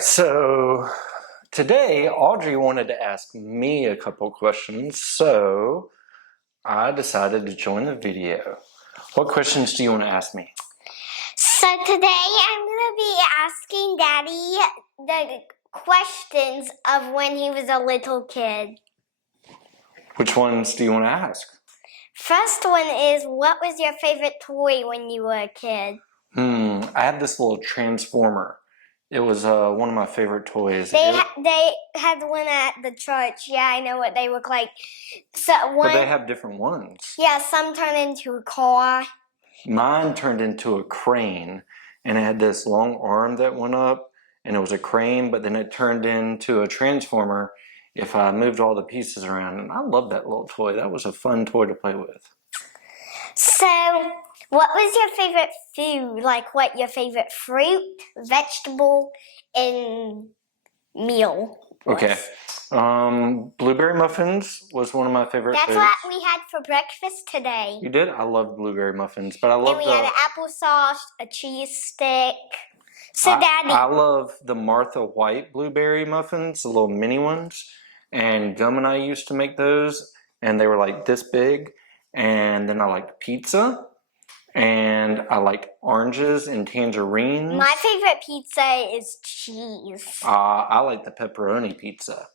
right, so today Audrey wanted to ask me a couple questions, so I decided to join the video. What questions do you want to ask me? So today I'm going to be asking Daddy the questions of when he was a little kid. Which ones do you want to ask? First one is, what was your favorite toy when you were a kid? I had this little transformer. It was one of my favorite toys. They had one at the church. Yeah, I know what they look like. But they have different ones. Yeah, some turn into a car. Mine turned into a crane, and it had this long arm that went up, and it was a crane, but then it turned into a transformer if I moved all the pieces around. And I love that little toy. That was a fun toy to play with. So, what was your favorite food? Like, what your favorite fruit, vegetable, and meal was? Okay. Blueberry muffins was one of my favorite foods. That's what we had for breakfast today. You did? I love blueberry muffins, but I love and we had an applesauce, a cheese stick. So, Daddy, I love the Martha White blueberry muffins, the little mini ones. And Gum and I used to make those, and they were like this big. And then I liked pizza, and I liked oranges and tangerines. My favorite pizza is cheese. I like the pepperoni pizza.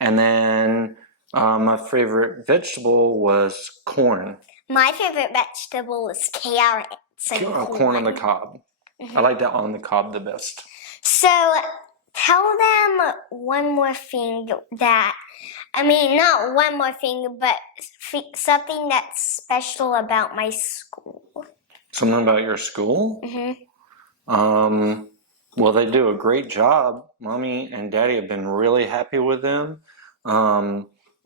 And then my favorite vegetable was corn. My favorite vegetable is carrots and corn on the cob. I like that on the cob the best. So, tell them one more thing that, not one more thing, but something that's special about my school. Something about your school? Well, they do a great job. Mommy and Daddy have been really happy with them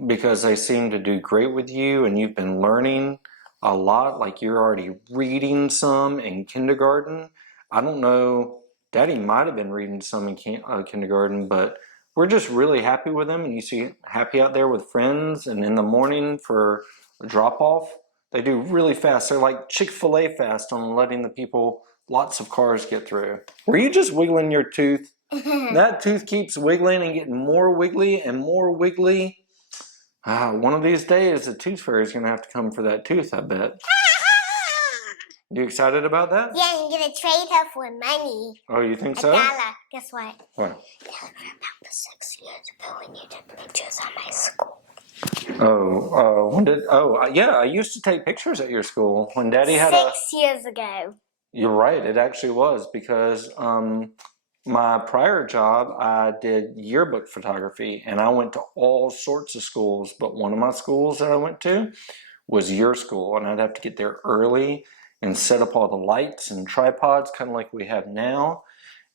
because they seem to do great with you, and you've been learning a lot. Like, you're already reading some in kindergarten. I don't know, Daddy might have been reading some in kindergarten, but we're just really happy with them. And you see happy out there with friends, and in the morning for a drop-off, they do really fast. They're like Chick-fil-A fast on letting the people, lots of cars get through. Were you just wiggling your tooth? That tooth keeps wiggling and getting more wiggly and more wiggly. One of these days, the tooth fairy is going to have to come for that tooth, I bet. You excited about that? Yeah, I'm going to trade her for money. Oh, you think so? $1. Guess what? What? Tell her about the 6 years ago when you took pictures of my school. Yeah, I used to take pictures at your school when Daddy had 6 years ago. You're right, it actually was, because my prior job, I did yearbook photography, and I went to all sorts of schools, but one of my schools that I went to was your school, and I'd have to get there early and set up all the lights and tripods, kind of like we have now,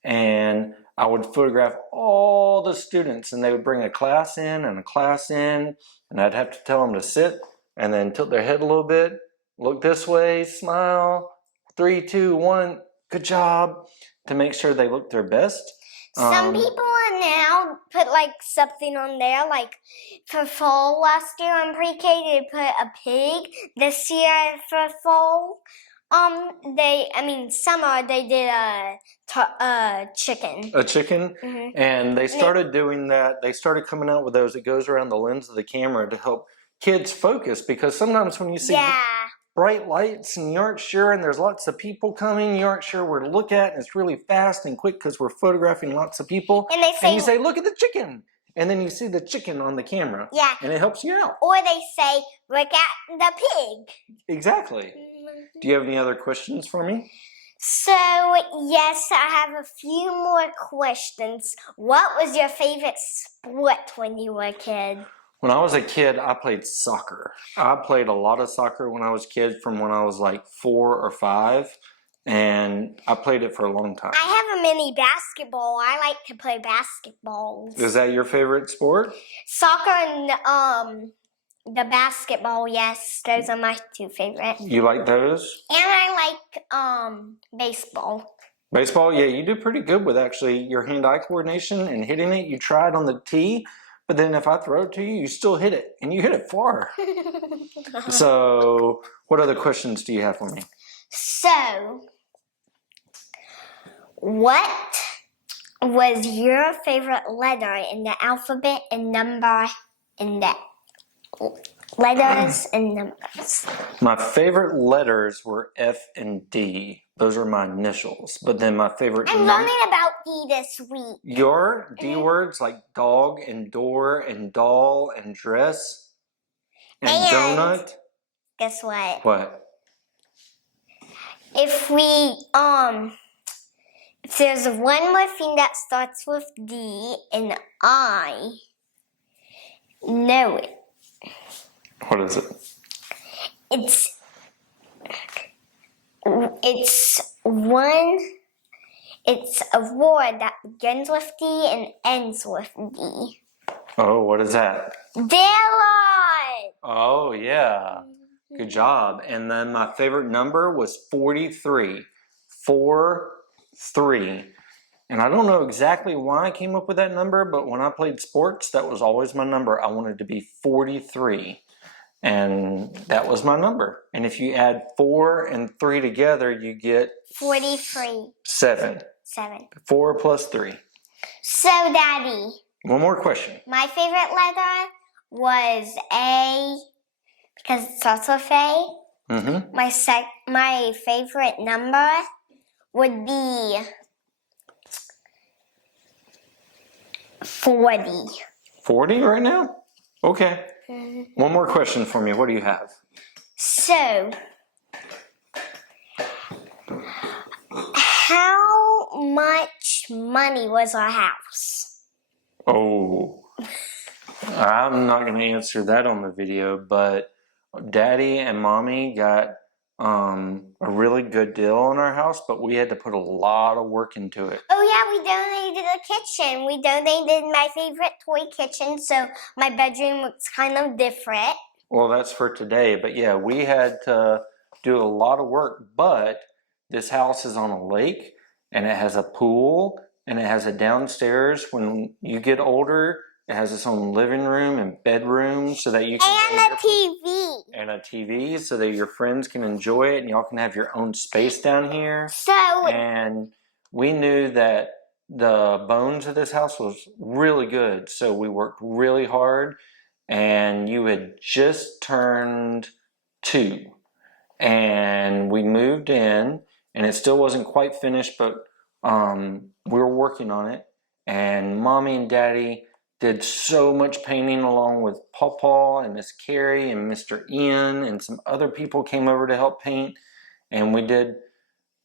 and I would photograph all the students, and they would bring a class in and a class in, and I'd have to tell them to sit and then tilt their head a little bit, look this way, smile, 3, 2, 1, good job, to make sure they look their best. Some people now put like something on there, like for fall last year in pre-K they put a pig. This year for fall, summer they did a chicken. A chicken? And they started doing that. They started coming out with those that goes around the lens of the camera to help kids focus, because sometimes when you see bright lights and you aren't sure, and there's lots of people coming, you aren't sure where to look at, and it's really fast and quick because we're photographing lots of people. And you say, look at the chicken. And then you see the chicken on the camera. Yeah. And it helps you out. Or they say, look at the pig. Exactly. Do you have any other questions for me? So, yes, I have a few more questions. What was your favorite sport when you were a kid? When I was a kid, I played soccer. I played a lot of soccer when I was a kid, from when I was like 4 or 5. And I played it for a long time. I have a mini basketball. I like to play basketballs. Is that your favorite sport? Soccer and the basketball, yes. Those are my 2 favorites. You like those? And I like baseball. Baseball? Yeah, you do pretty good with actually your hand-eye coordination and hitting it. You try it on the tee, but then if I throw it to you, you still hit it. And you hit it far. So, what other questions do you have for me? So, what was your favorite letter in the alphabet and number in the letters and numbers? My favorite letters were F and D. Those are my initials. But then my favorite... I'm learning about D this week. Your D words like dog and door and doll and dress and donut. Guess what? What? If there's one more thing that starts with D and I know it. What is it? It's a word that begins with D and ends with D. Oh, what is that? Daylight! Oh, yeah. Good job. And then my favorite number was 43. 4-3. And I don't know exactly why I came up with that number, but when I played sports, that was always my number. I wanted to be 43. And that was my number. And if you add 4 and 3 together, you get 43. 7. 4 plus 3. So, Daddy. One more question. My favorite letter was A, because it starts with A. Mm-hmm. My favorite number would be 40. 40 right now? Okay. One more question for me. What do you have? So, how much money was our house? Oh, I'm not going to answer that on the video, but Daddy and Mommy got a really good deal on our house, but we had to put a lot of work into it. Oh yeah, we donated a kitchen. We donated my favorite toy kitchen, so my bedroom looks kind of different. Well, that's for today, but yeah, we had to do a lot of work, but this house is on a lake, and it has a pool, and it has a downstairs. When you get older, it has its own living room and bedroom so that you can... And a TV. And a TV so that your friends can enjoy it and y'all can have your own space down here. And we knew that the bones of this house was really good. So we worked really hard, and you had just turned 2. And we moved in, and it still wasn't quite finished, but we were working on it. And Mommy and Daddy did so much painting along with Pawpaw and Miss Carrie and Mr. Ian, and some other people came over to help paint. And we did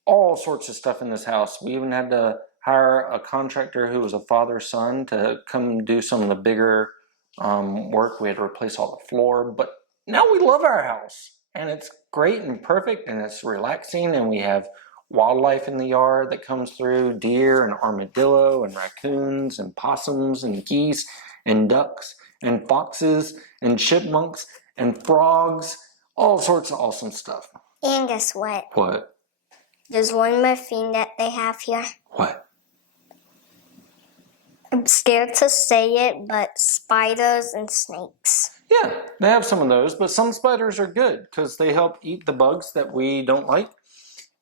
all sorts of stuff in this house. We even had to hire a contractor who was a father-son to come do some of the bigger work. We had to replace all the floor, but now we love our house. And it's great and perfect, and it's relaxing, and we have wildlife in the yard that comes through, deer and armadillo and raccoons and possums and geese and ducks and foxes and chipmunks and frogs, all sorts of awesome stuff. And guess what? What? There's one more thing that they have here. What? I'm scared to say it, but spiders and snakes. Yeah, they have some of those, but some spiders are good because they help eat the bugs that we don't like.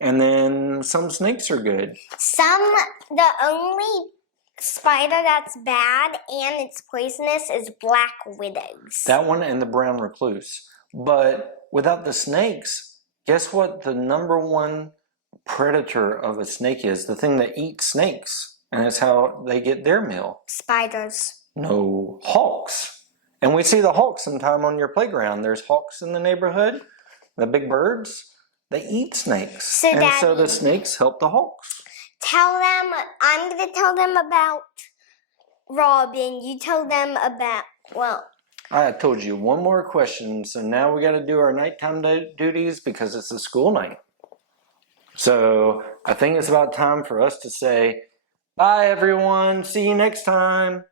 And then some snakes are good. The only spider that's bad and it's poisonous is black widows. That one and the brown recluse. But without the snakes, guess what the number one predator of a snake is? The thing that eats snakes. And it's how they get their meal. Spiders. No, hawks. And we see the hawks sometime on your playground. There's hawks in the neighborhood, the big birds. They eat snakes. So the snakes help the hawks. I'm going to tell them about Robin. You tell them about, I told you one more question. So now we got to do our nighttime duties because it's a school night. So I think it's about time for us to say, bye everyone. See you next time. And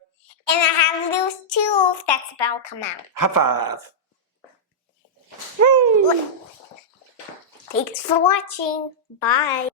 I have those too. That's about to come out. High five. Woo! Thanks for watching. Bye.